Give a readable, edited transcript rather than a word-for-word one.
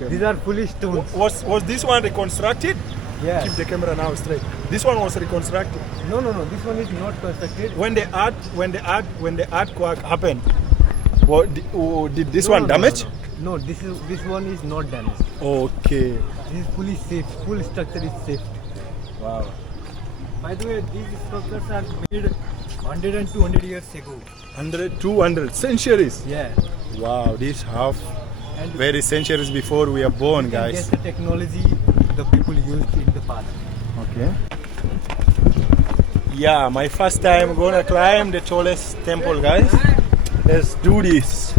Okay. These are fully stones. Was this one reconstructed? Yeah. Keep the camera now straight. This one was reconstructed. No. This one is not constructed. When the earthquake happened, did this one No, damage? No, this one is not damaged. Okay. This is fully safe. Full structure is safe. Wow. By the way, these structures are made 100 and 200 years ago. 100, 200 centuries. Yeah. Wow, this half And very centuries before we are born, you can guys. guess the technology the people used in the past. Okay. Yeah, my first time gonna climb the tallest temple, guys. Let's do this.